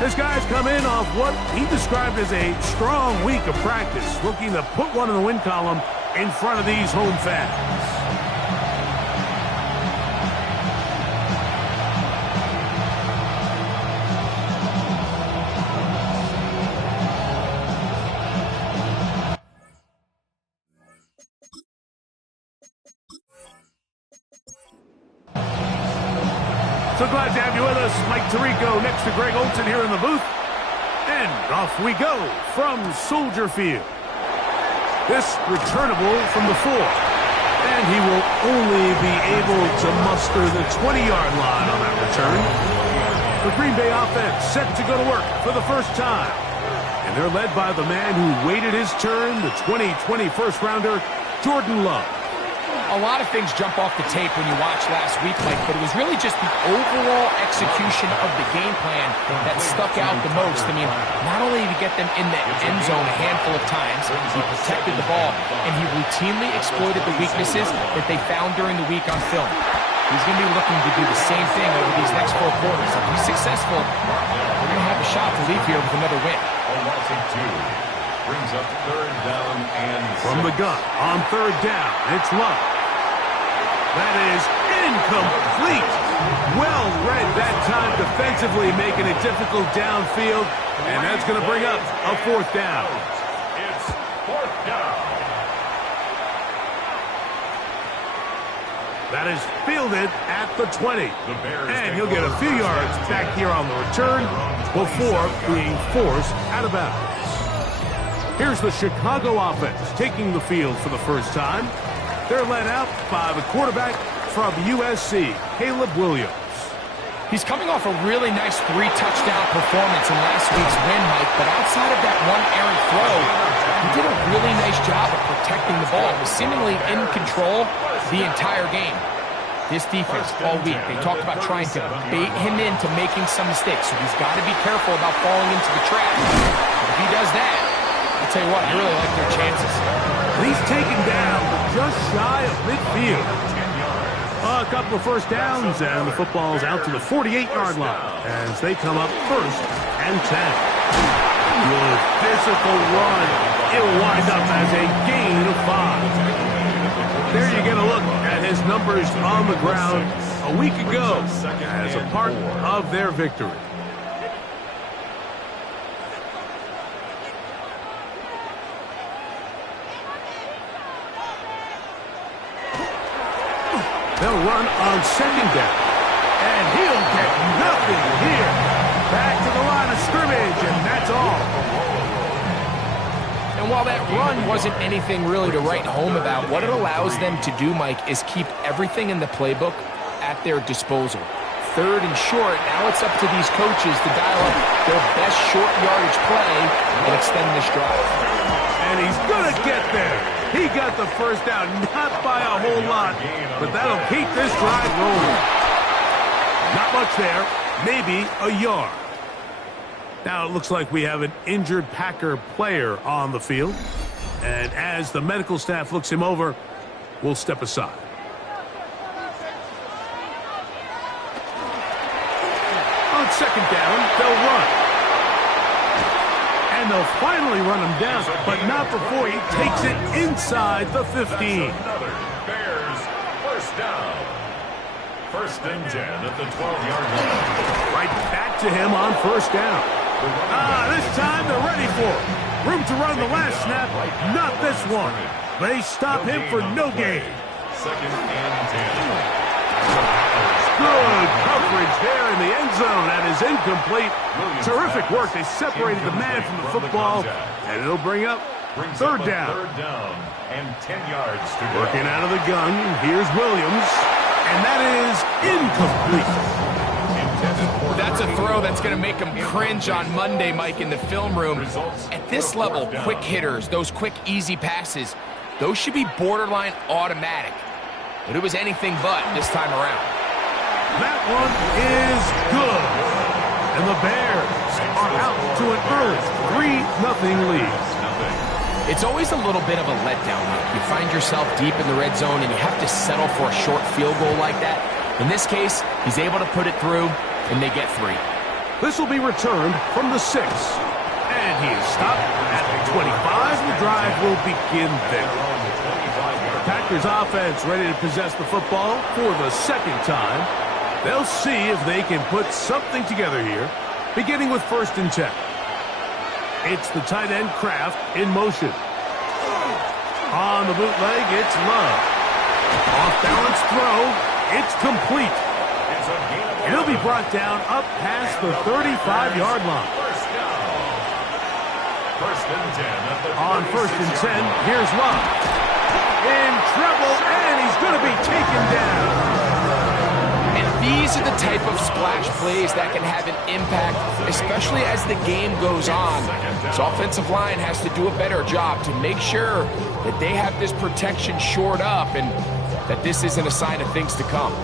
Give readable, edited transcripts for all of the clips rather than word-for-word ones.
This guy's come in off what he described as a strong week of practice, looking to put one in the win column in front of these home fans. So glad to have you with us. Mike Tirico next to Greg Olsen here in the booth. And off we go from Soldier Field. This returnable from the 4. And he will only be able to muster the 20-yard line on that return. The Green Bay offense set to go to work for the first time. And they're led by the man who waited his turn, the 2020 first-rounder, Jordan Love. A lot of things jump off the tape when you watch last week, Mike, but it was really just the overall execution of the game plan that stuck out the most. I mean, not only did he get them in the end zone a handful of times, he protected the ball, and he routinely exploited the weaknesses that they found during the week on film. He's going to be looking to do the same thing over these next 4 quarters. If he's successful, we're going to have a shot to leave here with another win. Brings up 3rd down and from the gun on 3rd down, it's Love. That is incomplete. Well read that time defensively, making it difficult downfield, and that's going to bring up a 4th down. It's 4th down. That is fielded at the 20, and he'll get a few yards back here on the return before being forced out of bounds. Here's the Chicago offense taking the field for the first time. They're led out by the quarterback from USC, Caleb Williams. He's coming off a really nice 3-touchdown performance in last week's win, Mike, but outside of that one errant throw, he did a really nice job of protecting the ball. He was seemingly in control the entire game. This defense all week, they talked about trying to bait him into making some mistakes, so he's got to be careful about falling into the trap. If he does that, I'll tell you what, I really like their chances. He's taken down just shy of midfield. A couple of first downs, and the football's out to the 48-yard line as they come up 1st and 10. Good physical run. It'll wind up as a gain of 5. There you get a look at his numbers on the ground a week ago as a part of their victory. They'll run on 2nd down, and he'll get nothing here. Back to the line of scrimmage, and that's all. And while that run wasn't anything really to write home about, what it allows them to do, Mike, is keep everything in the playbook at their disposal. 3rd and short, now it's up to these coaches to dial up their best short yardage play and extend this drive. And he's going to get there. He got the first down, not by a whole lot, but that'll keep this drive rolling. Not much there, maybe a yard. Now it looks like we have an injured Packer player on the field. And as the medical staff looks him over, we'll step aside. On 2nd down, they'll run. And they'll finally run him down, but not before he takes it inside the 15. Another Bears 1st down. 1st and 10 at the 12-yard line. Right back to him on 1st down. This time they're ready for it. Room to run the last snap, not this one. They stop him for no gain. 2nd and 10. Good coverage there in the end zone. That is incomplete. Terrific work. They separated the man from the football, and it'll bring up 3rd down. 3rd down and 10 yards to go. Working out of the gun, here's Williams, and that is incomplete. That's a throw that's going to make them cringe on Monday, Mike, in the film room. At this level, quick hitters, those quick, easy passes, those should be borderline automatic. But it was anything but this time around. That one is good. And the Bears are out to an early 3-0 lead. It's always a little bit of a letdown. You find yourself deep in the red zone and you have to settle for a short field goal like that. In this case, he's able to put it through, and they get 3. This will be returned from the 6. And he is stopped at the 25. The drive will begin there. Packers offense ready to possess the football for the second time. They'll see if they can put something together here, beginning with 1st and 10. It's the tight end Kraft in motion. On the bootleg, it's Love. Off-balance throw. It's complete. He'll be brought down up past the 35-yard line. On 1st and 10, here's Love. In trouble, and he's going to be taken down. And these are the type of splash plays that can have an impact, especially as the game goes on. This offensive line has to do a better job to make sure that they have this protection shored up and that this isn't a sign of things to come.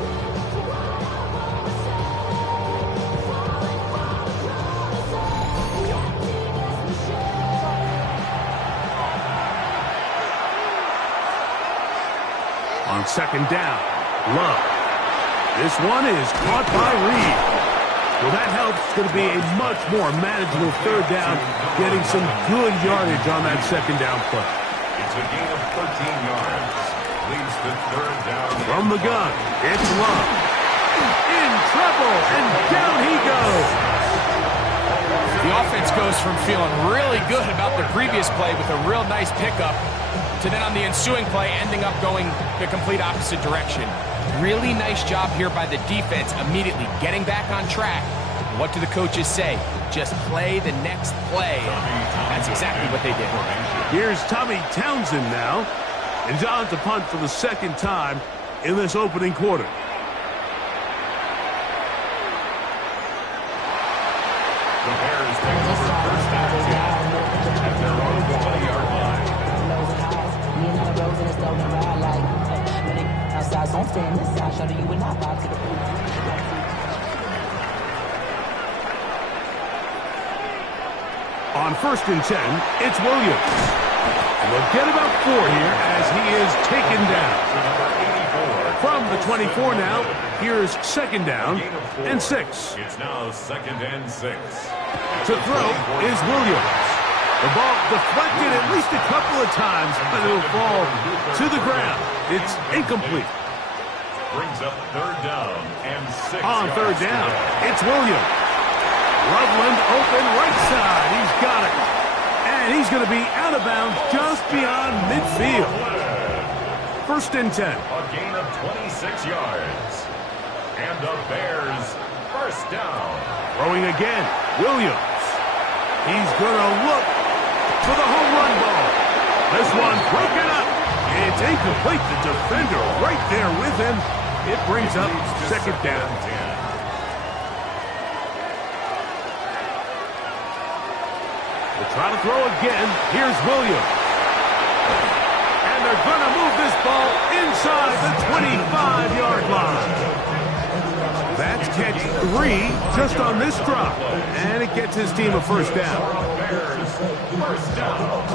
On 2nd down, Love. This one is caught by Reed. Well, that helps. It's going to be a much more manageable 3rd down, getting some good yardage on that 2nd down play. It's a gain of 13 yards. Leads to 3rd down. From the gun, it's Love. In trouble, and down he goes. The offense goes from feeling really good about the previous play with a real nice pickup to then on the ensuing play ending up going the complete opposite direction. Really nice job here by the defense, immediately getting back on track. What do the coaches say? Just play the next play. That's exactly what they did. Here's Tommy Townsend now, and on to punt for the 2nd time in this opening quarter. The Bears take over 1st and 10 at their own 20-yard line. On 1st and 10, it's Williams. And we'll get about 4 here as he is taken down. From the 24 now, here's 2nd down and 6. It's now 2nd and 6. To throw is Williams. The ball deflected at least a couple of times, but it'll fall to the ground. It's incomplete. Brings up 3rd down and 6. On 3rd down, it's Williams. Loveland open right side. He's got it. And he's going to be out of bounds just beyond midfield. 1st and 10. A gain of 26 yards. And the Bears 1st down. Throwing again, Williams. He's going to look for the home run ball. This one broken up. It's incomplete. The defender right there with him. It brings up 2nd down. We'll try to throw again. Here's Williams. And they're going to move this ball inside the 25-yard line. That's catch 3 just on this drop. And it gets his team a 1st down. Bears 1st down.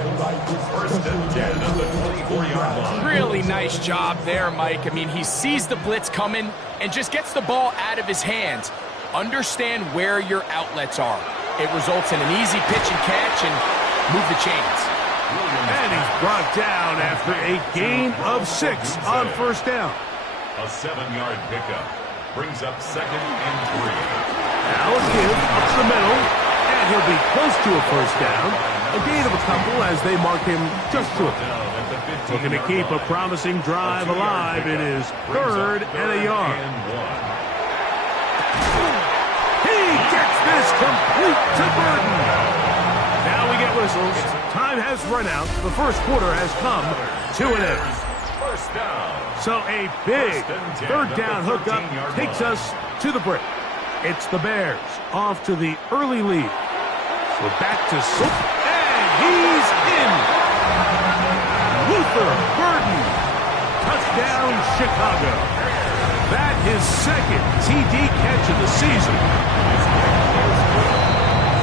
1st and 10 at the 24-yard line. Really nice job there, Mike. I mean, he sees the blitz coming and just gets the ball out of his hands. Understand where your outlets are. It results in an easy pitch and catch and move the chains. And he's brought down after a gain of 6 on 1st down. A 7-yard pickup. Brings up 2nd and 3. Now a give up the middle, and he'll be close to a 1st down. A gain of a couple as they mark him just to a couple. Looking to keep a promising drive alive. It is 3rd and a yard. He gets this complete to Burton. Now we get whistles. Time has run out. The 1st quarter has come to an end. 1st down. So a big 3rd down hookup takes us to the break. It's the Bears off to the early lead. We're back to Soap, and he's in. Luther Burden, touchdown Chicago. That his 2nd TD catch of the season.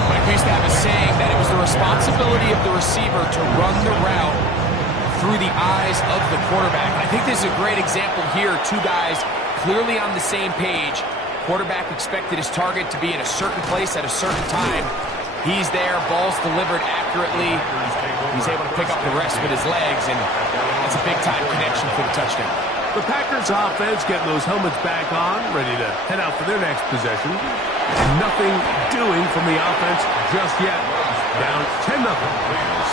Mike, we used to have a saying that it was the responsibility of the receiver to run the route through the eyes of the quarterback. I think this is a great example here. 2 guys clearly on the same page, Quarterback expected his target to be in a certain place at a certain time. He's there, ball's delivered accurately. He's able to pick up the rest with his legs, and that's a big-time connection for the touchdown. The Packers offense getting those helmets back on, ready to head out for their next possession. And nothing doing from the offense just yet. Down 10-0.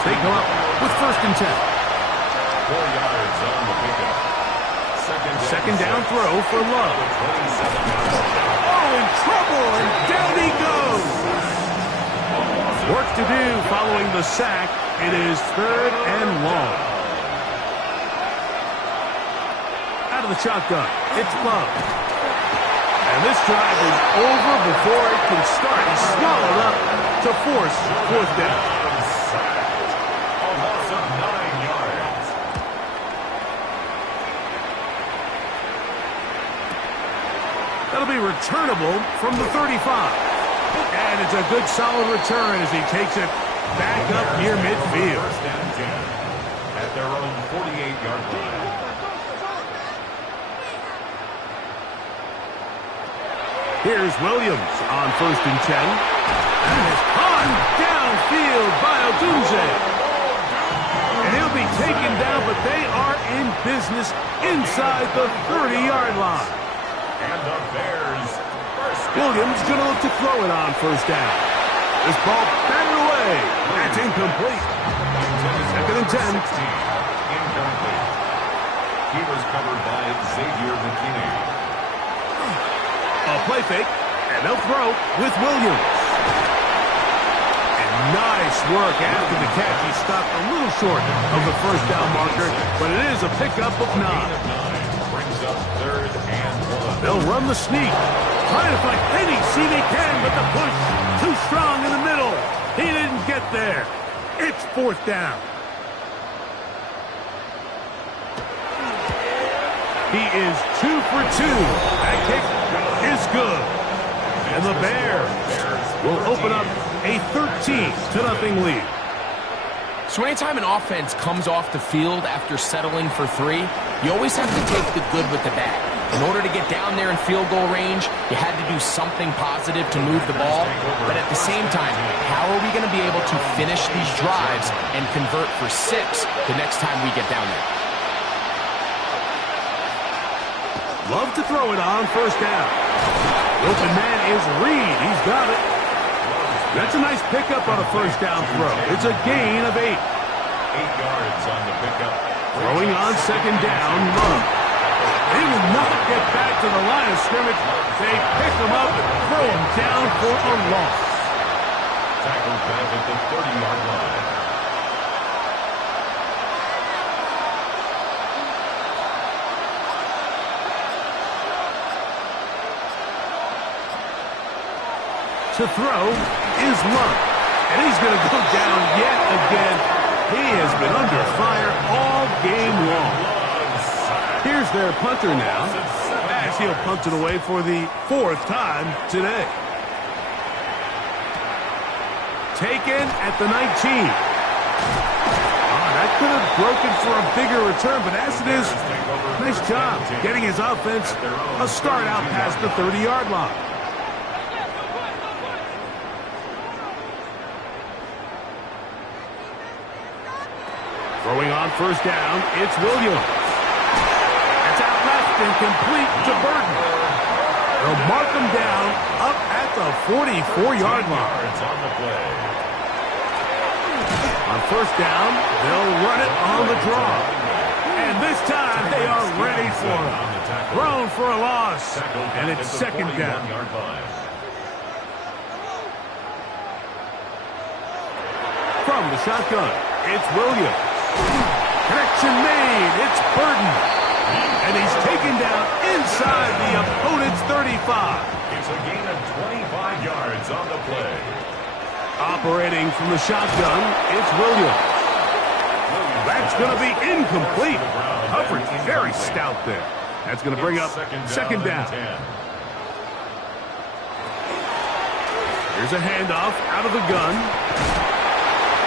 They come up with 1st and 10. 4 yards on the pickup. Second down throw for Love. Oh, in trouble, and down he goes. Work to do following the sack. It is 3rd and long. Out of the shotgun, it's Love. And this drive is over before it can start. He's swallowed up to force 4th down. A loss of 9 yards. That'll be returnable from the 35. And it's a good solid return as he takes it back up near midfield. 1st and 10 at their own 48-yard line. Here's Williams on 1st and 10. And it's caught downfield by Odunze. And he'll be taken down, but they are in business inside the 30-yard line. And the Bears first down. Williams going to look to throw it on 1st down. This ball batted away. That's incomplete. 2nd and 10. Incomplete. He was covered by Xavier McKinney. A play fake, and they'll throw with Williams. And nice work after the catch. He stopped a little short of the 1st down marker, but it is a pickup of 9. Brings up 3rd and 1. They'll run the sneak. Trying to find any seam he can, but the push too strong in the middle. He didn't get there. It's 4th down. He is 2 for 2. That kick is good. And the Bears will open up a 13-0 lead. So anytime an offense comes off the field after settling for 3, you always have to take the good with the bad. In order to get down there in field goal range, you had to do something positive to move the ball. But at the same time, how are we going to be able to finish these drives and convert for 6 the next time we get down there? Love to throw it on 1st down. The open man is Reed. He's got it. That's a nice pickup on a 1st down throw. It's a gain of 8. 8 yards on the pickup. Throwing on 2nd down, Love. He will not get back to the line of scrimmage. They pick him up and throw him down for a loss. Tackled back at the 30-yard line. To throw is Love. And he's going to go down yet again. He has been under fire all game long. Here's their punter now, as he'll punt it away for the 4th time today. Taken at the 19. That could have broken for a bigger return, but as it is, nice job getting his offense a start out past the 30-yard line. Throwing on 1st down, it's Williams. It's out left and complete to Burton. They'll mark him down up at the 44-yard line. On the play. On 1st down, they'll run it on the draw. And this time they are ready for him. Thrown for a loss. And it's 2nd down. From the shotgun, it's Williams. Connection made. It's Burton. And he's taken down inside the opponent's 35. It's a gain of 25 yards on the play. Operating from the shotgun, it's Williams. That's going to be incomplete. Coverage very stout there. That's going to bring up 2nd down. Here's a handoff out of the gun.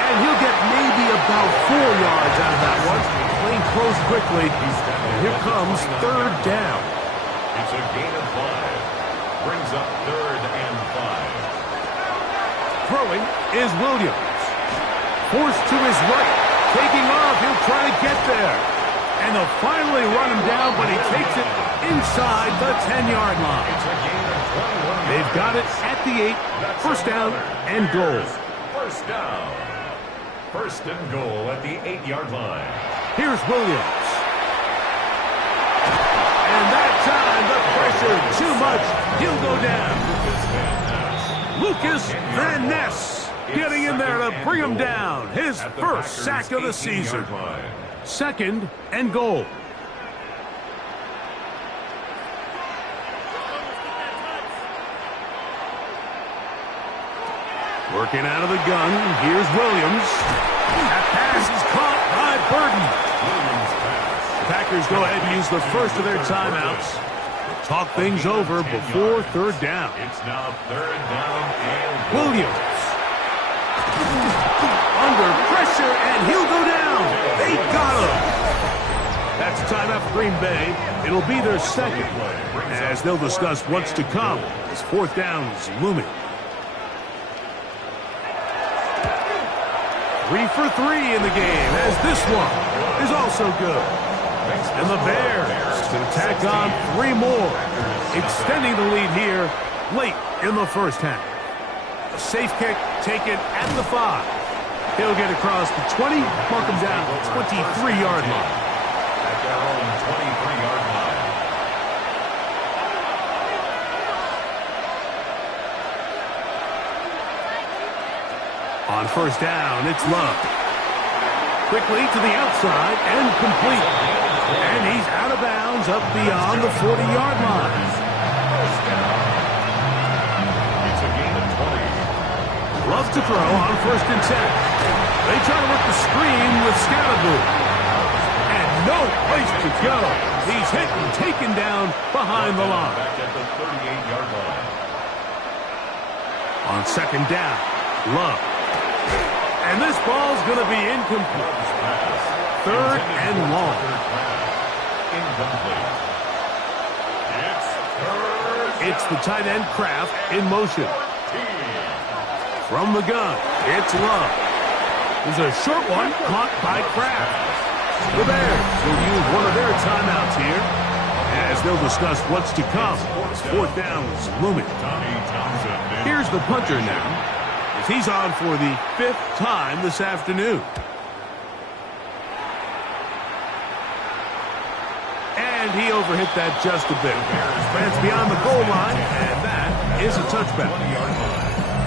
And he'll get maybe about 4 yards out of that one. Playing close quickly. And here comes 3rd down. It's a gain of 5. brings up 3rd and 5. Throwing is Williams. Forced to his right. Taking off. He'll try to get there. And they'll finally run him down, but he takes it inside the 10-yard line. It's a gain of 21 They've got it at the 8. First down and goal. First down. First and goal at the 8-yard line. Here's Williams. And that time, the pressure too much. He'll go down. Lucas Van Ness getting in there to bring him down. His first sack of the season. Second and goal. Working out of the gun. Here's Williams. That pass is caught by Burden. The Packers go ahead and use the first of their timeouts. Talk things over before third down. It's now 3rd down and Williams. Under pressure, and he'll go down. They got him. That's a timeout for Green Bay. It'll be their second, as they'll discuss what's to come as fourth down is looming. 3 for 3 in the game, as this one is also good. And the Bears can tack on 3 more, extending the lead here late in the first half. A safe kick taken at the 5. He'll get across the 20, mark him down at the 23-yard line. at their own 23-yard line. On first down, it's Love. Quickly to the outside and complete. And he's out of bounds up beyond the 40-yard line. First down. It's a gain of 20. Love to throw on 1st and 10. They try to work the screen with Scalaboo. And no place to go. He's hit and taken down behind the line. Back at the 38-yard line. On 2nd down, Love. And this ball's going to be incomplete. 3rd and long. Incomplete. It's 3rd. It's the tight end Kraft in motion. From the gun, it's Love. There's a short one caught by Kraft. The Bears will use one of their timeouts here as they'll discuss what's to come. 4th down is looming. Tommy Townsend. Here's the punter now, as he's on for the 5th time this afternoon. And he overhit that just a bit. That's beyond the goal line, and that is a touchback.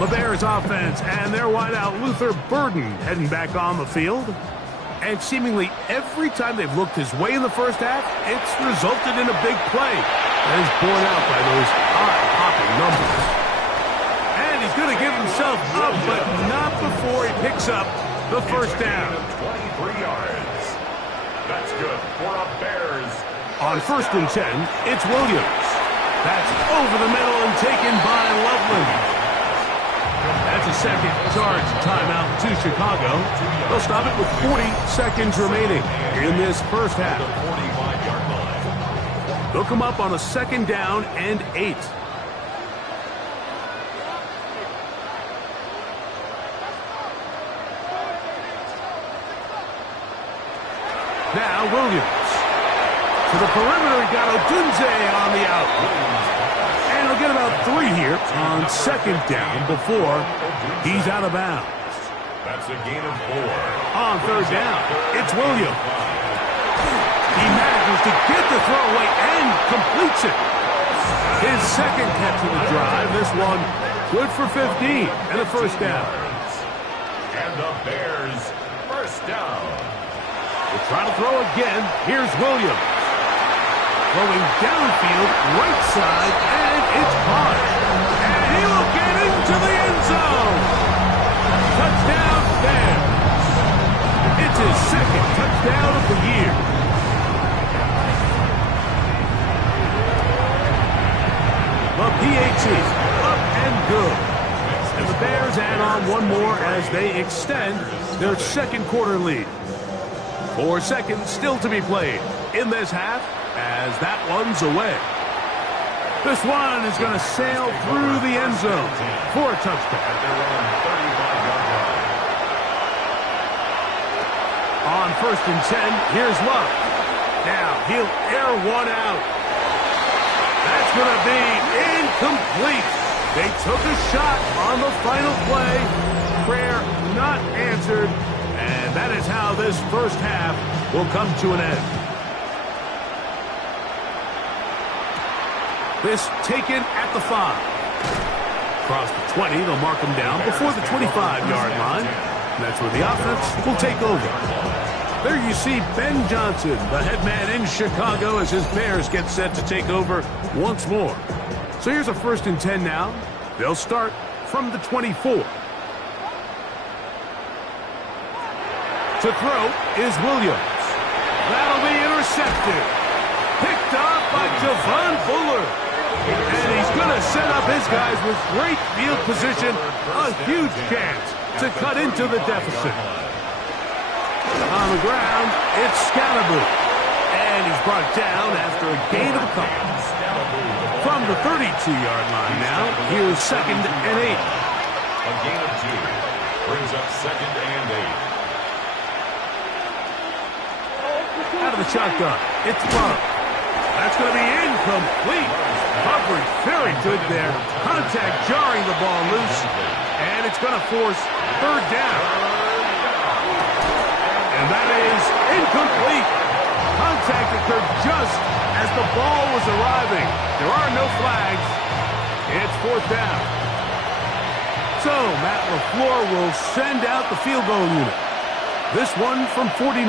The Bears offense and their wideout Luther Burden heading back on the field. And seemingly every time they've looked his way in the first half, it's resulted in a big play. That is borne out by those eye-popping numbers. And he's going to give himself up, but not before he picks up the first down. 23 yards. That's good for a Bears. On 1st and 10, it's Williams. That's over the middle and taken by Loveland. That's a second charge timeout to Chicago. They'll stop it with 40 seconds remaining in this first half. The 45-yard line. They'll come up on a 2nd down and 8. Now Williams. To the perimeter, he got Odunze on the out. And he'll get about 3 here on 2nd down before he's out of bounds. That's a gain of 4. On 3rd down, it's Williams. He manages to get the throw away and completes it. His 2nd catch of the drive. This one good for 15 and a first down. And the Bears first down. We'll try to throw again. Here's Williams. Throwing downfield, right side, and it's caught. And he will get into the end zone. Touchdown, Bears. It's his 2nd touchdown of the year. The PAT, up and good. And the Bears add on one more as they extend their 2nd quarter lead. 4 seconds still to be played in this half as that one's away. This one is going to sail through the end zone for a touchdown. On 1st and 10, here's Love. Now he'll air one out. That's going to be incomplete. They took a shot on the final play. Prayer not answered. And that is how this first half will come to an end. This taken at the 5. Across the 20, they'll mark him down before the 25-yard line. And that's where the offense will take over. There you see Ben Johnson, the head man in Chicago, as his Bears get set to take over once more. So here's a 1st and 10 now. They'll start from the 24. To throw is Williams. That'll be intercepted. Picked up by Javon Fuller. And he's going to set up his guys with great field position. A huge chance to cut into the deficit. On the ground, it's Scalaboo. And he's brought down after a gain of a couple. From the 32-yard line now, here's 2nd and 8. A gain of 2 brings up 2nd and 8. Out of the shotgun, it's Love. That's going to be incomplete. Coverage very good there. Contact jarring the ball loose. And it's going to force 3rd down. And that is incomplete. Contact occurred just as the ball was arriving. There are no flags. It's 4th down. So Matt LaFleur will send out the field goal unit. This one from 49.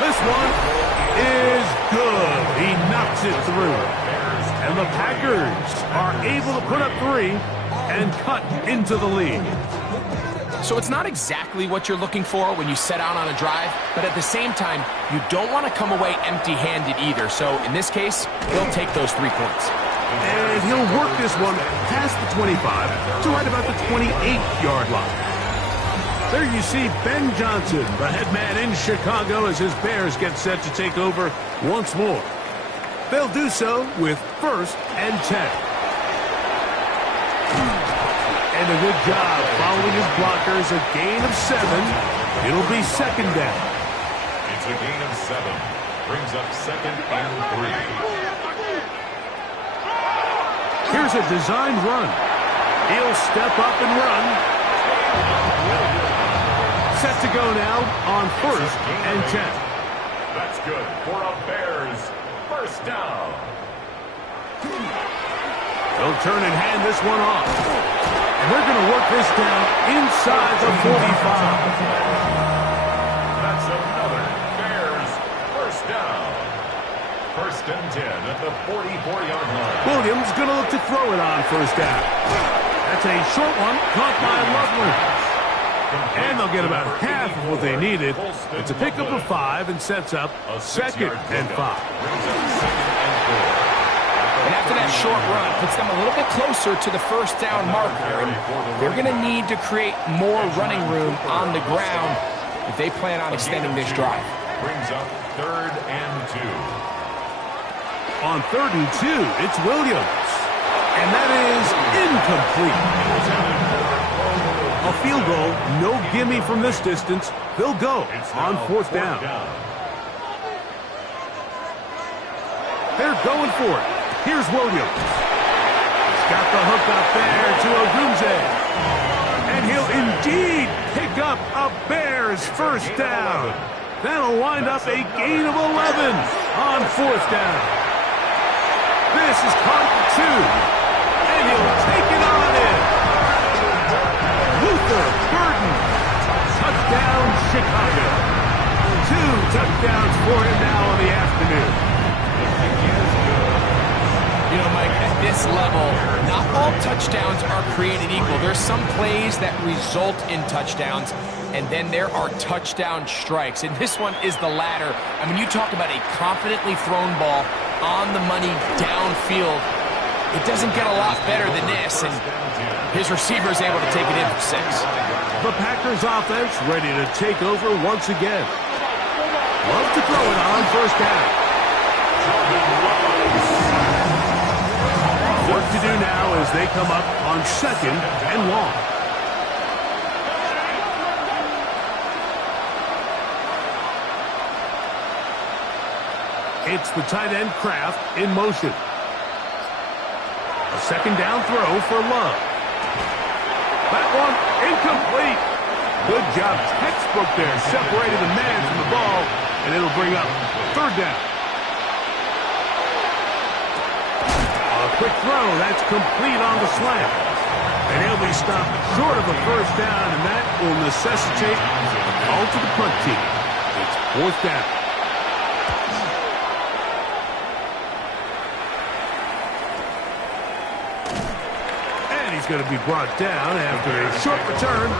This one is good. He knocks it through. And the Packers are able to put up 3 and cut into the lead. So it's not exactly what you're looking for when you set out on a drive, but at the same time, you don't want to come away empty-handed either. So in this case, he'll take those 3 points. And he'll work this one past the 25 to right about the 28-yard line. There you see Ben Johnson, the head man in Chicago, as his Bears get set to take over once more. They'll do so with 1st and 10. And a good job following his blockers, a gain of 7. It'll be 2nd down. It's a gain of 7. Brings up 2nd and 3. Here's a designed run. He'll step up and run. Set to go now on 1st and 10. That's good for a Bears 1st down. They'll turn and hand this one off. And they're going to work this down inside the 45. That's another Bears 1st down. 1st and 10 at the 44-yard line. Williams going to look to throw it on 1st down. That's a short one caught by Loveland. And they'll get about half of what they needed. It's a pickup of 5 and sets up 2nd and 5. And after that short run, puts them a little bit closer to the 1st down marker. And they're going to need to create more running room on the ground if they plan on extending this drive. Brings up 3rd and 2. On 3rd and 2, it's Williams. And that is incomplete. A field goal, no gimme from this distance. They'll go on 4th down. They're going for it. Here's Williams. He's got the hook up there to Odunze. And he'll indeed pick up a Bears 1st down. That'll wind up a gain of 11 on 4th down. This is caught at 2. And he'll take it on in. Luther Burden. Touchdown, Chicago. 2 touchdowns for him now in the afternoon. You know, Mike, at this level, not all touchdowns are created equal. There's some plays that result in touchdowns, and then there are touchdown strikes. And this one is the latter. I mean, you talk about a confidently thrown ball on the money downfield. It doesn't get a lot better than this, and his receiver is able to take it in for 6. The Packers offense ready to take over once again. Love to throw it on 1st down. Work to do now as they come up on 2nd and long. It's the tight end Kraft in motion. A 2nd down throw for Love. That one incomplete. Good job. Textbook there. Separated the man from the ball, and it'll bring up 3rd down. A quick throw. That's complete on the slant. And he'll be stopped short of a 1st down, and that will necessitate a call to the punt team. It's 4th down. He's going to be brought down after a short return,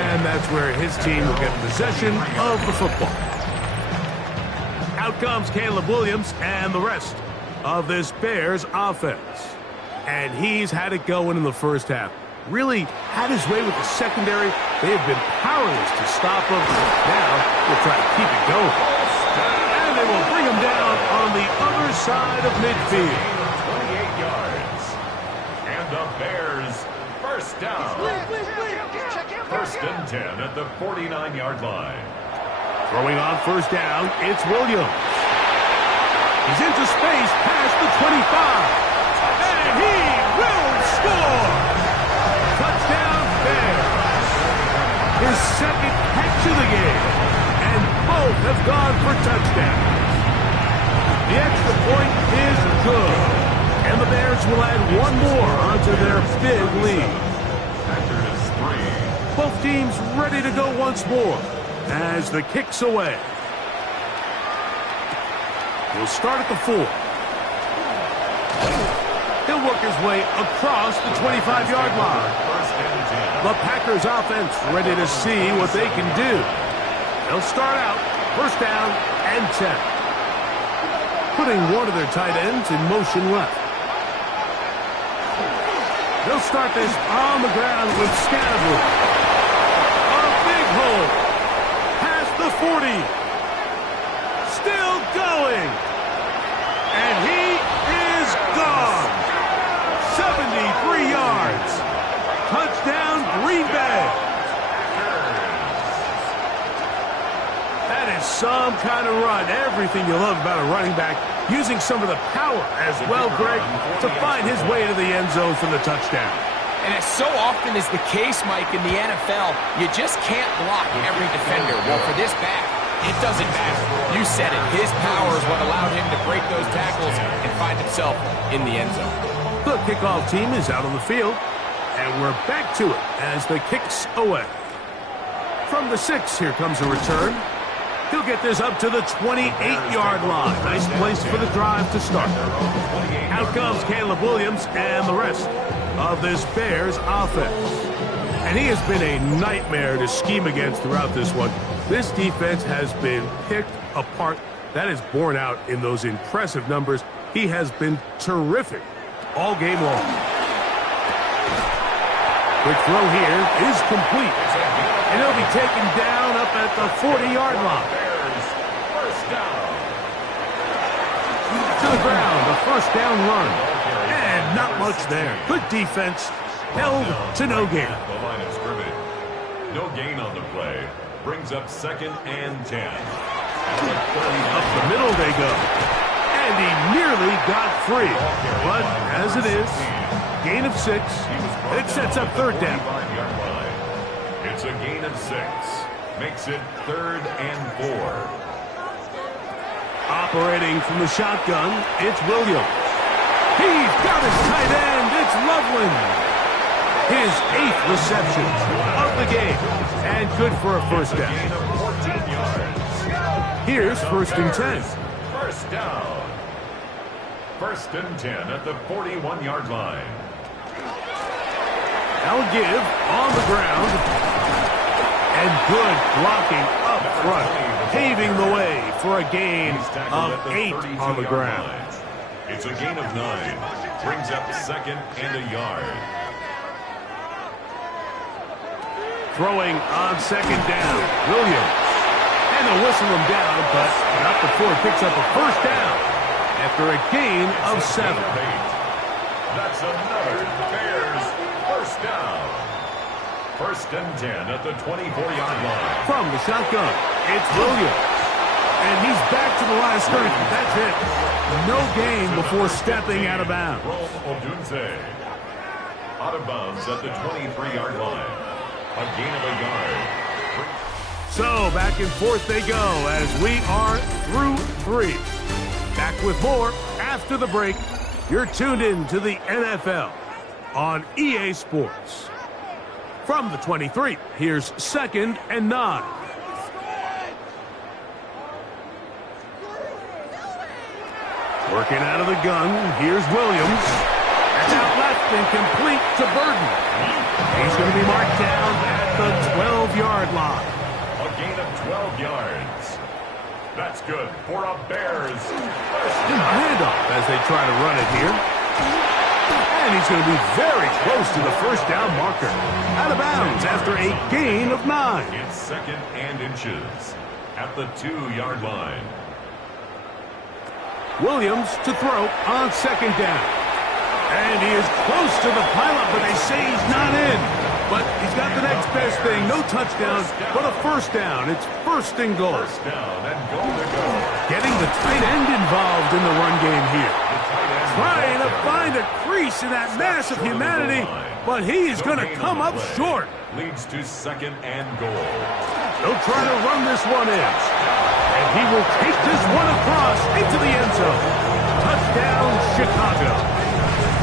and that's where his team will get possession of the football. Out comes Caleb Williams and the rest of this Bears offense. And he's had it going in the first half. Really had his way with the secondary. They have been powerless to stop him. Now we'll try to keep it going. And they will bring him down on the other side of midfield. 28 yards. And the Bears, 1st down. 1st and 10 at the 49-yard line. Throwing on 1st down, it's Williams. He's into space past the 25. And he will score! Touchdown Bears. His 2nd catch of the game. And both have gone for touchdowns. The extra point is good. And the Bears will add one more onto their big lead. Packers 3. Both teams ready to go once more as the kick's away. He'll start at the 4. He'll work his way across the 25-yard line. The Packers offense ready to see what they can do. They'll start out 1st down and 10. Putting one of their tight ends in motion left. They'll start this on the ground with Scannable. A big hole. Past the 40. Still going. And he is gone. 73 yards. Touchdown, Green Bay. That is some kind of run. Everything you love about a running back. Using some of the power as well, Greg, to find his way to the end zone for the touchdown. And as so often is the case, Mike, in the NFL, you just can't block every defender. Well, for this back, it doesn't matter. You said it. His power is what allowed him to break those tackles and find himself in the end zone. The kickoff team is out on the field, and we're back to it as the kick's away. From the 6, here comes a return. He'll get this up to the 28-yard line. Nice place for the drive to start. Out comes Caleb Williams and the rest of this Bears offense. And he has been a nightmare to scheme against throughout this one. This defense has been picked apart. That is borne out in those impressive numbers. He has been terrific all game long. Quick throw here is complete. And he'll be taken down up at the 40-yard line. To the ground, a 1st down run. And not much there. Good defense. Held to no gain. The line of scrimmage. No gain on the play. Brings up 2nd and 10. Up the middle they go. And he nearly got free. But as it is, gain of 6. It sets up 3rd down. It's a gain of 6. Makes it 3rd and 4. Operating from the shotgun, it's Williams. He's got his tight end. It's Loveland. His 8th reception of the game. And good for a 1st down. Here's 1st and 10. 1st down. 1st and 10 at the 41-yard line. I'll give on the ground. And good blocking up front, paving the way for a gain of 8 on the ground. It's a gain of 9. Brings up 2nd and a yard. Throwing on 2nd down, Williams. And they'll whistle him down, but not before he picks up a 1st down. after a gain of 7. That's another Bears first down. First and 10 at the 24-yard line. From the shotgun, it's Williams. And he's back to the line of scrimmage. That's it. No gain before stepping out of bounds. Odunze. Out of bounds at the 23-yard line. A gain of a yard. So back and forth they go as we are through 3. Back with more after the break. You're tuned in to the NFL on EA Sports. From the 23, here's 2nd and 9. Working out of the gun, here's Williams. That's out left and complete to Burden. He's going to be marked down at the 12-yard line. A gain of 12 yards. That's good for a Bears. A handoff as they try to run it here. And he's going to be very close to the first down marker. Out of bounds after a gain of 9. It's 2nd and inches at the 2-yard line. Williams to throw on 2nd down. And he is close to the pilot, but they say he's not in. But he's got the next best thing. No touchdown, but a first down. It's 1st and goal. First down and goal to go. Getting the tight end involved in the run game here. Trying to find a crease in that mass of humanity, but he is going to come up short. Leads to 2nd and goal. They'll try to run this one in. And he will take this one across into the end zone. Touchdown, Chicago.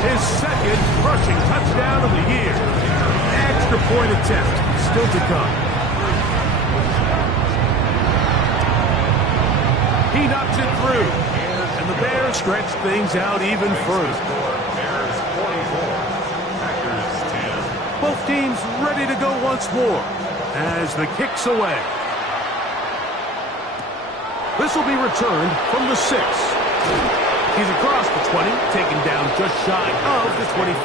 His 2nd rushing touchdown of the year. Extra point attempt still to come. He knocks it through. And the Bears stretch things out even further. Bears 44. Packers 10. Both teams ready to go once more as the kick's away. This will be returned from the 6. He's across the 20, taken down just shy of the 25.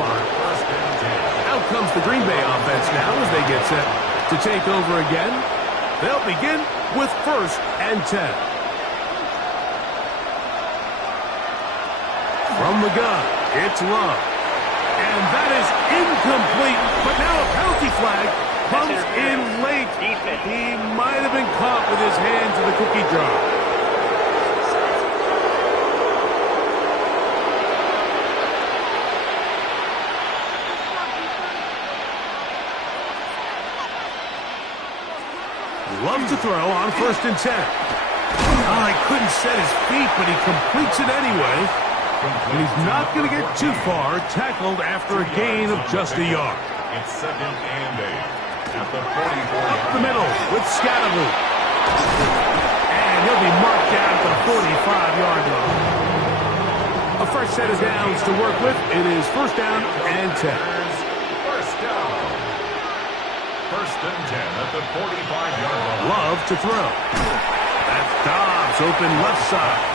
Out comes the Green Bay offense now as they get set to take over again. They'll begin with 1st and 10. From the gun, it's Love. And that is incomplete, but now a penalty flag comes in late. He might have been caught with his hands in the cookie jar. Love to throw on 1st and 10. Oh, he couldn't set his feet, but he completes it anyway. And he's not going to get too far, tackled after a gain of just a yard. It's 2nd and 8 at the 44. Up the middle with Scatteroo. And he'll be marked down at the 45-yard line. A fresh set of downs to work with. It is 1st down and 10. First down. 1st and 10 at the 45-yard line. Love to throw. That's Dobbs open left side.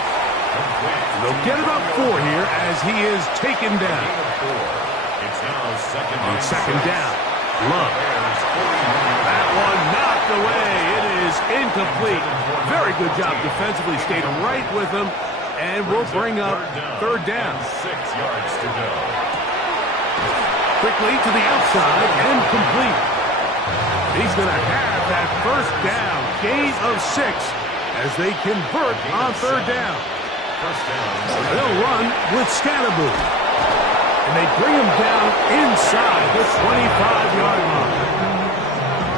They'll get about 4 here as he is taken down. It's now 2nd On 2nd down. Love. That one knocked away. It is incomplete. Very good job defensively. Stayed right with him. And we'll bring up 3rd down. 6 yards to go. Quickly to the outside and complete. He's going to have that 1st down. Gain of 6 as they convert on 3rd down. First down. They'll run with Scatteroo. And they bring him down inside the 25-yard line.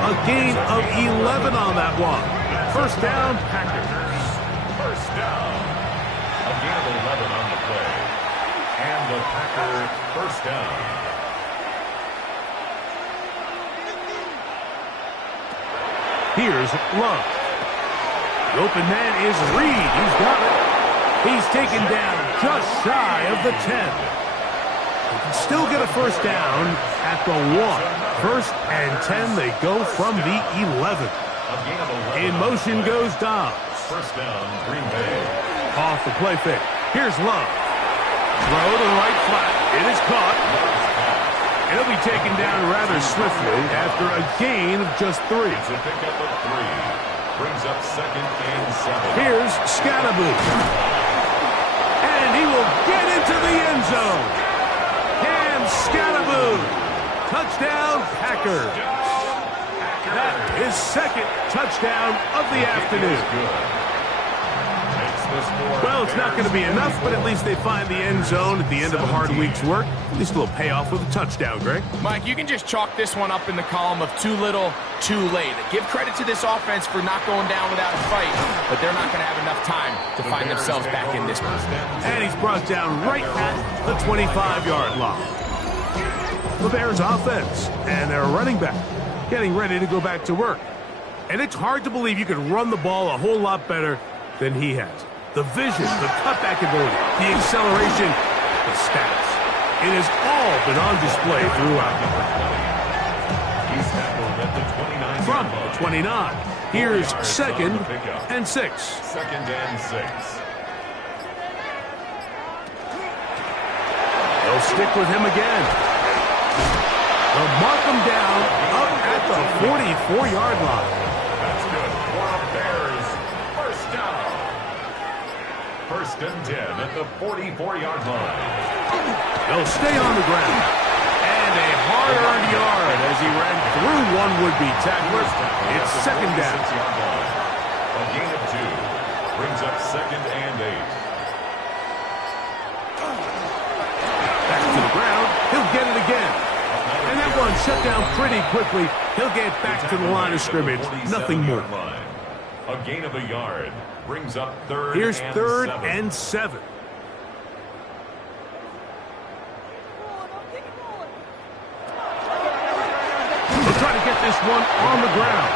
A gain of 11 on that one. 1st down, Packers. First down. A gain of 11 on the play. And the Packer 1st down. Here's Love. The open man is Reed. He's got it. He's taken down just shy of the 10. They can still get a 1st down at the 1. 1st and 10. They go from the 11. In motion goes Dobbs. First down, Green Bay. Off the play fake. Here's Love. Throw to the right flat. It is caught. It'll be taken down rather swiftly after a gain of just 3. It's a pickup of 3. Brings up 2nd and 7. Here's Scatteroo. And into the end zone. Cam Scatterboo. Touchdown, Packers. That is second touchdown of the afternoon. Well, it's not going to be enough, but at least they find the end zone at the end of a hard week's work. At least a little payoff with a touchdown, Greg. Mike, you can just chalk this one up in the column of too little, too late. Give credit to this offense for not going down without a fight, but they're not going to have enough time to find themselves back in this one. And he's brought down right at the 25-yard line. The Bears offense and their running back getting ready to go back to work. And it's hard to believe you could run the ball a whole lot better than he has. The vision, the cutback ability, the acceleration, the stats. It has all been on display throughout. From the 29, here's second and 6. Second and 6. They'll stick with him again. They'll mark him down up at the 44-yard line. That's good for a Bears first down. First and 10 at the 44-yard line. They'll stay on the ground. And a hard-earned yard as he ran through one would-be tackler. It's second down. A gain of 2 brings up second and 8. Back to the ground. He'll get it again. And that one shut down pretty quickly. He'll get back to the line of scrimmage. Nothing more. A gain of a yard brings up third. Here's and third 7. and 7. They'll try to get this one on the ground.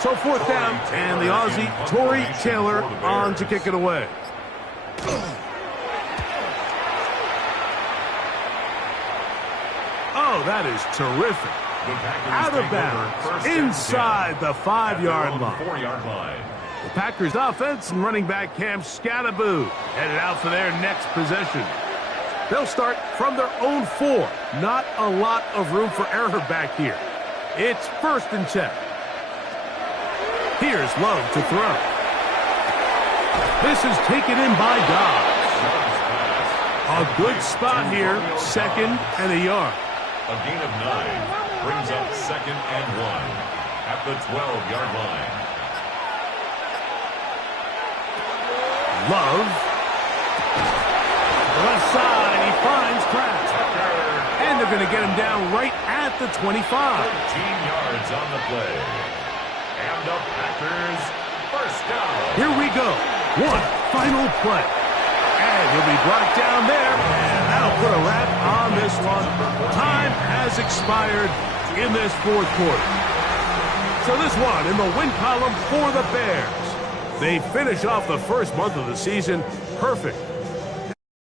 So fourth down, and the Aussie, Tory Taylor, on to kick it away. Oh, that is terrific. Out of bounds, inside the 5-yard line. The Packers offense and running back Cam Scatterboo headed out for their next possession. They'll start from their own 4. Not a lot of room for error back here. It's first and 10. Here's Love to throw. This is taken in by Dobbs. A good spot here, second and a yard. A gain of 9 brings up second and 1 at the 12-yard line. Love. Left side, he finds Kraft. And they're going to get him down right at the 25. 13 yards on the play. And the Packers first down. Here we go. One final play. And he'll be brought down there. And that'll put a wrap on this one. Time has expired in this fourth quarter. So this one in the win column for the Bears. They finish off the first month of the season perfect.